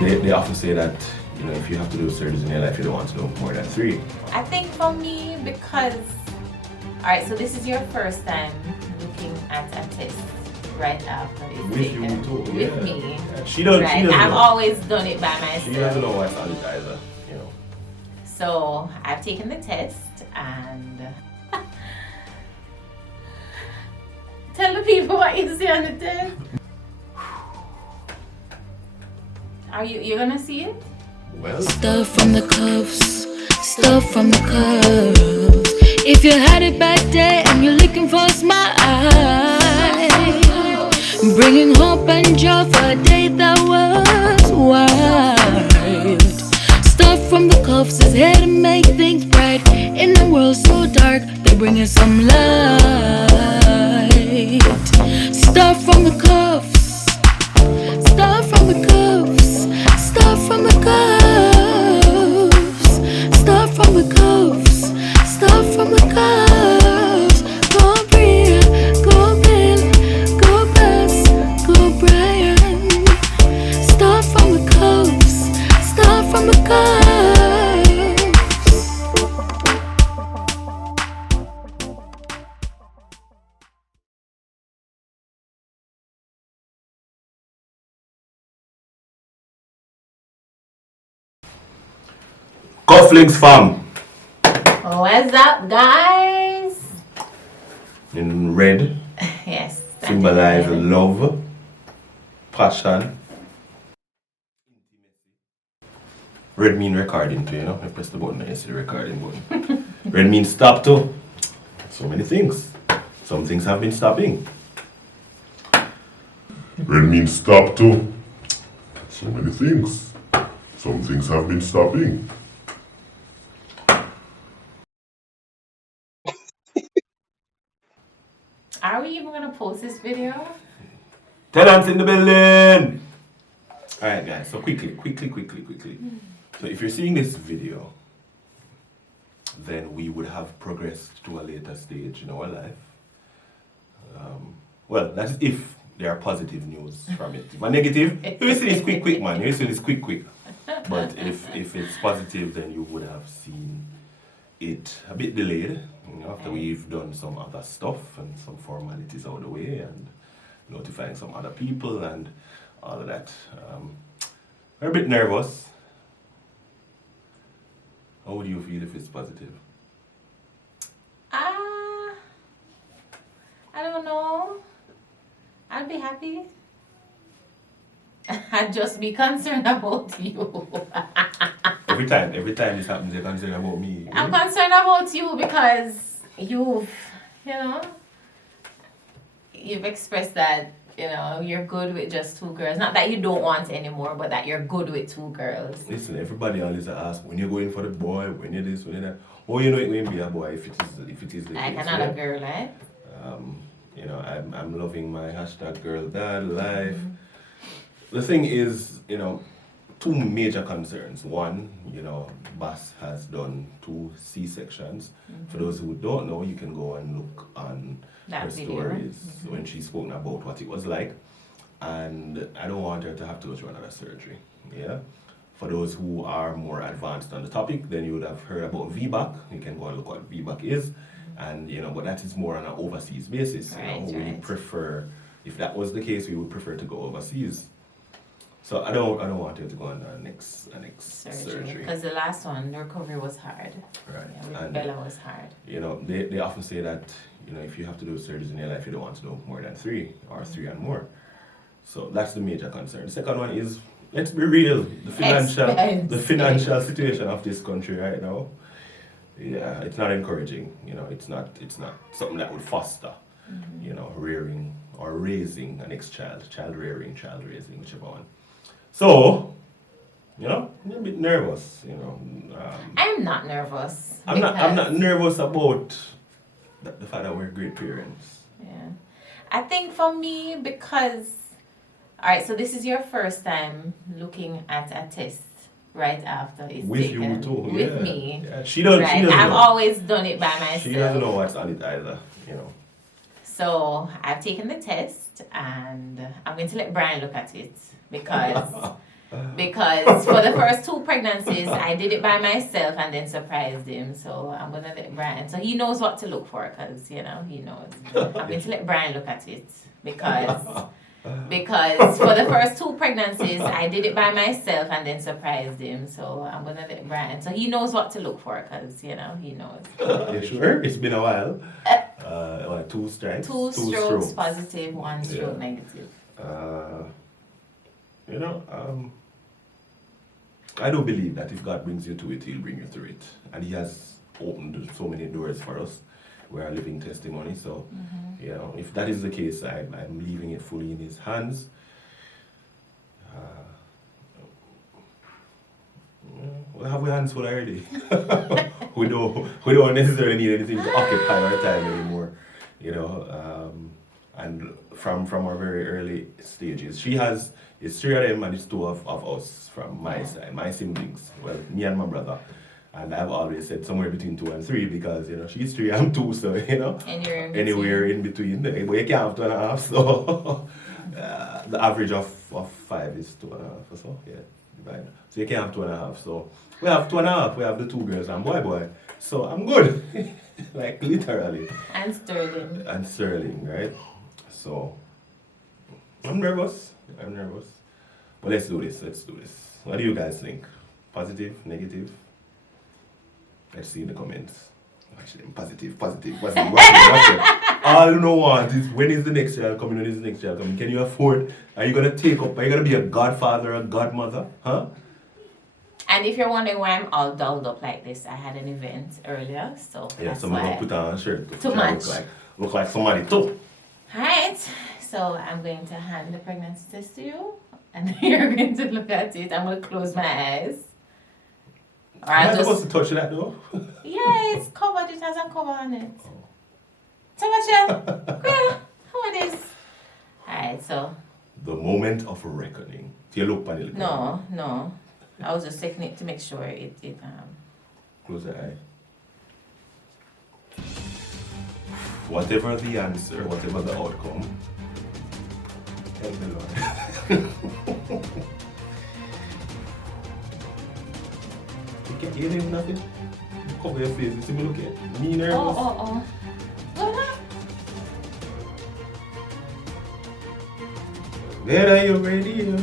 They often say that, if you have to do surgeries in your life, you don't want to do more than 3. I think for me, because, alright, so this is your first time looking at a test right after it's With taken. you too, With me. Yeah. She doesn't I've know. always done it by myself. She doesn't know what's on it either, So I've taken the test and tell the people what you see on the test. You're gonna see it? Well, Stuff from the cuffs, stuff from the curves. If you had it back there and you're looking for a smile, bringing hope and joy for a day that was wild. Stuff from the cuffs is here to make things bright. In a world so dark, they're bringing some light. Stuff from the cuffs, stuff from the cuffs, stuff from the cuffs, stuff from the cuffs, stuff from the cuffs. Go Bria, go Bill, go Bess, go Brian. Stuff from the cuffs, stuff from the cuffs. cufflinks fam. What's up, guys? In red, Yes. symbolize love, passion. Red mean recording too, I press the button and you see the recording button. Red means stop too. So many things. Some things have been stopping. Red means stop too. So many things. Some things have been stopping. Are we even gonna post this video? Tenants in the building! Alright guys, so quickly. So if you're seeing this video, then we would have progressed to a later stage in our life. Well, that's if there are positive news from it. If negative, you see this quick, man. You see this quick. But if it's positive, then you would have seen it a bit delayed, after we've done some other stuff and some formalities out of the way and notifying some other people and all of that. We're a bit nervous. How would you feel if it's positive? I don't know. I'd be happy. I'd just be concerned about you. Every time this happens, you're concerned about me. I'm concerned about you because you've expressed that, you're good with just 2 girls. Not that you don't want anymore, but that you're good with 2 girls. Listen, everybody always asks, when you're going for the boy, when you're this, when you're that. Oh, it won't be a boy if it is the Like case, another girl, right? I'm loving my #girl dad life. The thing is, 2 major concerns. One, Bass has done 2 C-sections. For those who don't know, you can go and look on her stories when she's spoken about what it was like. And I don't want her to have to go through another surgery. Yeah. For those who are more advanced on the topic, then you would have heard about VBAC. You can go and look what VBAC is. And, but that is more on an overseas basis. We prefer, if that was the case, we would prefer to go overseas. So I don't want her to go on a next surgery. Because the last one, the recovery was hard. Right. Yeah, and Bella was hard. They often say that, if you have to do surgeries in your life, you don't want to do more than 3 or 3 and more. So that's the major concern. The second one is, let's be real, the financial situation of this country right now. Yeah, it's not encouraging. It's not something that would foster, rearing or raising an next child rearing, child raising, whichever one. So, I'm a bit nervous. I'm not nervous. I'm not nervous about the fact that we're great parents. Yeah, I think for me, because alright, so this is your first time looking at a test right after it's with taken. You too, with me. Yeah. She doesn't I've know. always done it by myself. She doesn't know what's on it either. So I've taken the test and I'm going to let Brian look at it because Because for the first 2 pregnancies, I did it by myself and then surprised him. So I'm gonna let Brian. So he knows what to look for, cause he knows. I'm going to let Brian look at it because for the first 2 pregnancies, I did it by myself and then surprised him. So I'm gonna let Brian. So he knows what to look for, cause he knows. You sure? It's been a while. 2 strikes. 2 strokes positive, 1 stroke Yeah. negative. I do believe that if God brings you to it, He'll bring you through it. And He has opened so many doors for us. We are living testimony. So, if that is the case, I'm leaving it fully in His hands. We have our hands full already. we don't necessarily need anything to occupy our time anymore. And from our very early stages, it's 3 of them and it's 2 of us from my side, my siblings. Well, me and my brother. And I've always said somewhere between 2 and 3 because, she's 3, I'm 2, so, anywhere in between. But you can't have 2.5, so the average of 5 is 2.5 or so, yeah. Divide. So you can't have 2.5, so we have 2.5, we have the 2 girls and boy. So I'm good, like literally. And Sterling, right? So I'm nervous. But let's do this. What do you guys think? Positive, negative? Let's see in the comments. Actually, positive. What's it? All you want is when is the next child coming? Can you afford? Are you gonna be a godfather, a godmother? Huh? And if you're wondering why I'm all dolled up like this, I had an event earlier, so that's someone why. gonna put on a shirt Too much. Look like somebody too. Alright, so I'm going to hand the pregnancy test to you, and you're going to look at it. I'm going to close my eyes. Or Am I I'll supposed just... to touch that though? Yeah, it's covered. It has a cover on it. So what you? Yeah, how it is? Alright, so... The moment of reckoning. Do you look panel? No. I was just taking it to make sure it Close the eye. Whatever the answer, whatever the outcome, help me, Lord. You can't hear him nothing? Cover your face, you see me look at me nervous. Oh. There are you ready?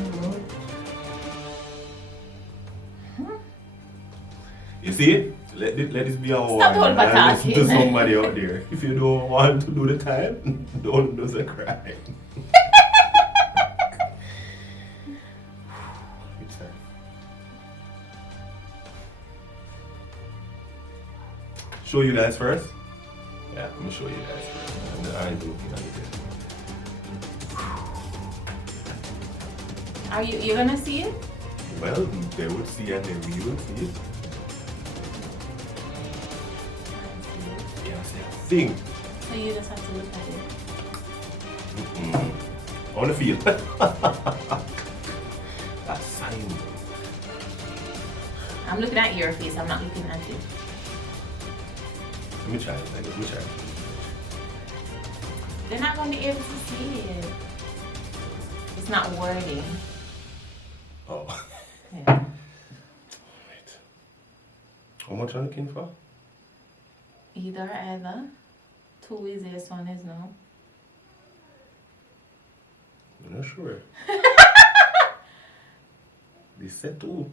You see? Let this be a warning. Listen to somebody out there. If you don't want to do the time, don't do the crime. Show you guys first? Yeah, I'm gonna show you guys first. I ain't looking at it. Are you gonna see it? Well, they would see and then we will see it. Yeah, see a thing. So you just have to look at it. I wanna feel. That's sign. I'm looking at your face, I'm not looking at it. Let me try it. They're not going to be able to see it. It's not wording. Oh. Yeah. Right. How much are you looking for? Either. 2 is yes, 1 is no. I'm not sure. They said 2.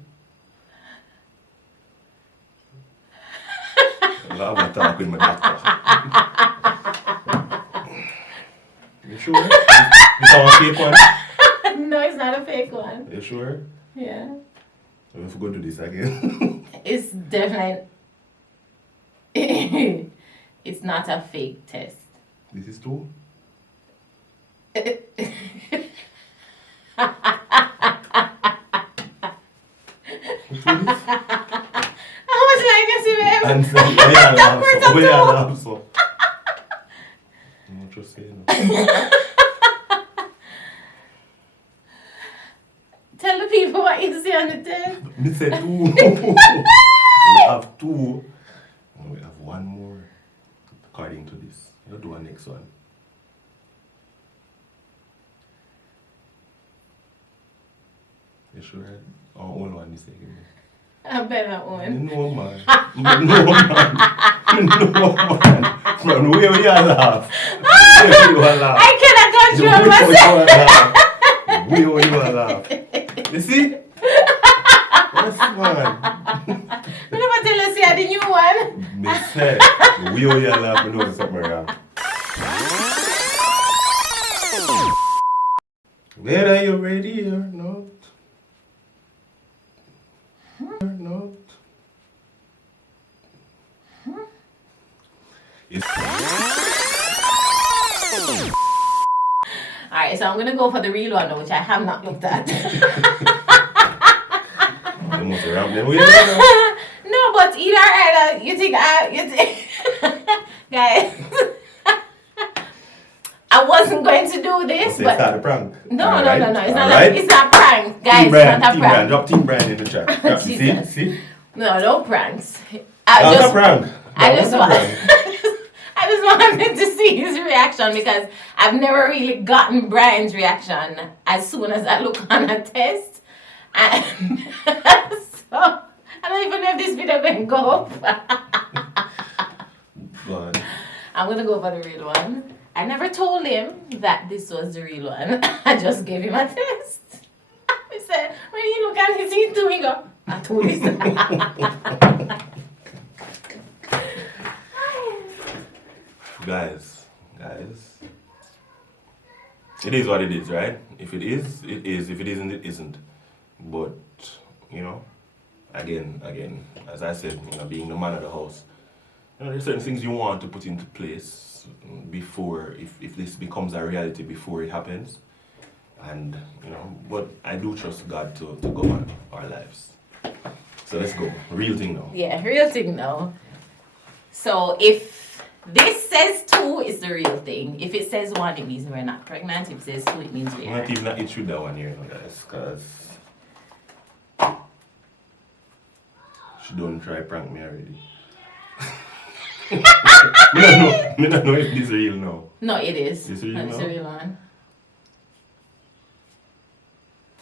I'm gonna talk with my doctor. You sure? It's our fake one? No, it's not a fake one. You sure? Yeah. We have to go do this again. It's definitely... It's not a fake test. This is 2? How much line you see, babe? And so, we are now, so. I'm not just saying. Tell the people what you see on the test. Me say 2. We have 2. And we have 1 more. According to this. You'll do a next one. You You sure? Oh, hold on, this again. I better one. No, man. No, man. No, man. From where we are laugh. Where you are laugh. I cannot control myself. Where you are laugh. You see? Yes, man. I never tell you, see, the new one. Me say, where you are laugh, you know there's something wrong. Whether you ready or not. Or not. Alright, so I'm gonna go for the real one, which I have not looked at. You must have rammed them with it. No, but either you think guys, I wasn't going to do this, So but it's not a prank. no, Alright. It's not. Alright. It's not prank, guys. Team brand, It's not a team brand. prank. Drop team brand in the chat. See? Jesus. See? No pranks. That's a prank. I That's just a want. prank. I just wanted to see his reaction because I've never really gotten Brian's reaction as soon as I look on a test. And so I don't even know if this video going to go up. But I'm going to go for the real one. I never told him that this was the real one. I just gave him a test. I said, when you look at his teeth, he go, I told you. guys, it is what it is, right? If it is, it is. If it isn't, it isn't. But again, as I said, being the man of the house, there's certain things you want to put into place before, if this becomes a reality before it happens. And but I do trust God to govern our lives. So let's go. Real thing now. Yeah, real thing now. So if this says 2, it's the real thing. If it says 1, it means we're not pregnant. If it says 2, it means we I'm are. not even not itch with that one here, guys, because she don't try prank me already. Me don't know if this is real now. No, it is. This real It's now? a real one.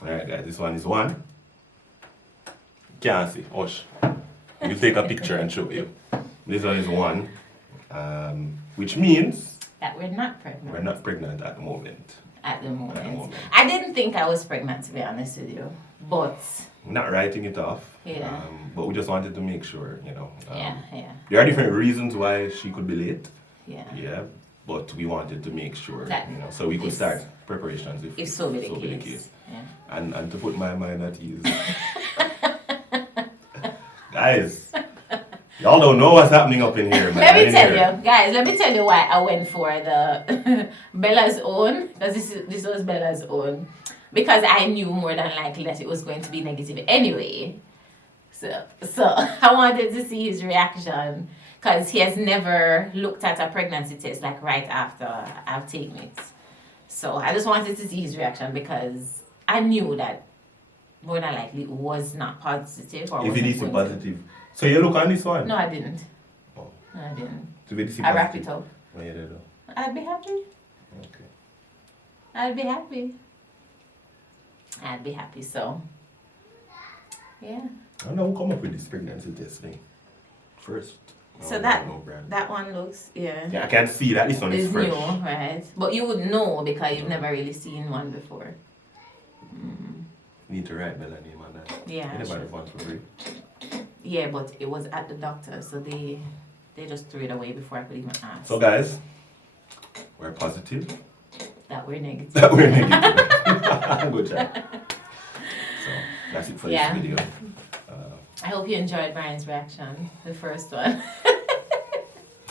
Alright guys, this one is 1. Can't see, hush. We'll take a picture and show you. This one is 1. Which means That we're not pregnant. we're not pregnant at the moment. At the moment. At the moment. I didn't think I was pregnant, to be honest with you. But, We're not writing it off. Yeah. But we just wanted to make sure, yeah. There are different reasons why she could be late. Yeah. Yeah. But we wanted to make sure, That so we could if- start preparations If so be the case. Yeah. And to put my mind at ease. Guys, y'all don't know what's happening up in here, man. Let me In tell here. you, guys, let me tell you why I went for the Bella's own, because this was Bella's own. Because I knew more than likely that it was going to be negative anyway. So I wanted to see his reaction, because he has never looked at a pregnancy test like right after I've taken it. So I just wanted to see his reaction because I knew that more than likely it was not positive. Or If it wasn't is going to- positive. So you look on this one? No, I didn't. Oh. No, I didn't. So if it is I wrap positive. it up. Oh, yeah, there you go. I'd be happy. Okay. I'd be happy. I'd be happy. So, yeah. I don't know who come up with this pregnancy test thing. First. So Oh, that no brand. that one looks Yeah, I can see that this one is is fresh. new, right? But you would know because you've never really seen one before. Need to write Bella name on that. Yeah, Anybody sure. want for free? Yeah, but it was at the doctor, so they just threw it away before I could even ask. So guys, we're positive. That we're negative. That we're negative. Good job. So that's it for Yeah. this video. I hope you enjoyed Brian's reaction, the first one.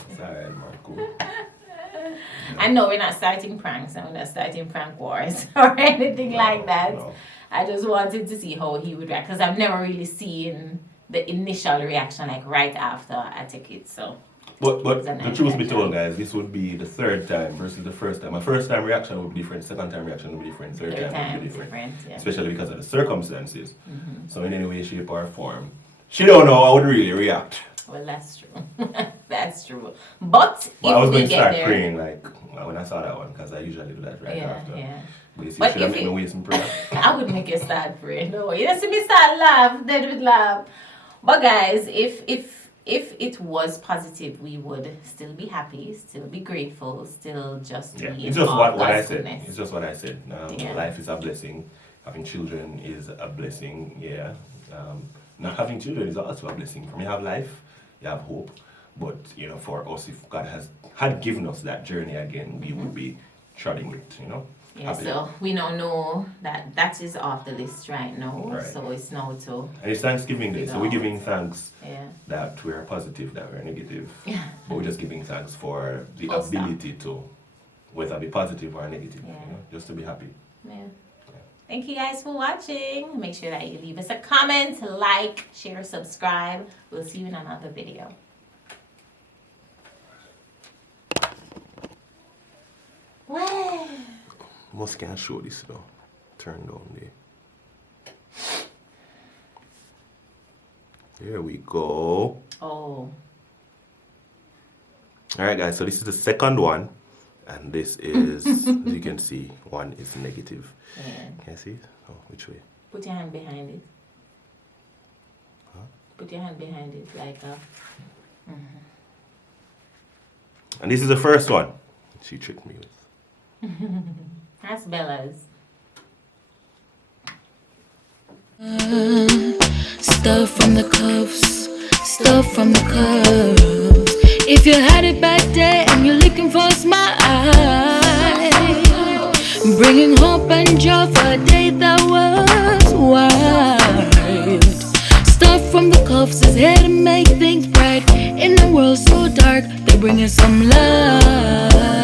It's alright, man. Cool. I know we're not starting pranks and we're not starting prank wars or anything like that. No. I just wanted to see how he would react because I've never really seen the initial reaction like right after I took it. So But It's an the truth be reaction. told, guys, this would be the 3rd time versus the 1st time. My 1st time reaction would be different, 2nd time reaction would be different, 3rd third time time would be different. different. Yeah. Especially because of the circumstances. So in any way, shape or form. She don't know how I would really react. Well, that's true. That's true. But But I was if going we to get start there, praying like, when I saw that one, because I usually do that right after. Yeah. But you see, But should I if make you- me waste some prayer? I would make you start praying. No, you see me start laugh, dead with laugh. But guys, if it was positive, we would still be happy, still be grateful, still just Yeah, be it's in just awe what of I God's said. goodness. It's just what I said. Yeah. Life is a blessing. Having children is a blessing. Yeah. Not having children is also a blessing. For me, you have life, you have hope. But for us, if God had given us that journey again, we would be treading it. Yeah, happily. so we now know that is off the list right now. Right. So it's now to And it's Thanksgiving Day, so we're giving thanks yeah. that we're positive, that we're negative. Yeah. But we're just giving thanks for the Full stop. ability to, whether be positive or negative, Yeah. just to be happy. Yeah. Thank you guys for watching. Make sure that you leave us a comment, like, share, subscribe. We'll see you in another video. Well. Most can't show this though. Turn down there we go. Oh. Alright guys, so this is the second one. And this is, as you can see, one is negative. Yeah. Can you see? Oh, which way? Put your hand behind it. Huh? Put your hand behind it like a... And this is the first one. She tricked me with. That's Bella's. Stuff from the cuffs, stuff from the cuffs. If you had it back there and you're looking for a smile, bringing hope and joy for a day that was wild. Stuff from the cuffs is here to make things bright. In a world so dark, they're bringing some light.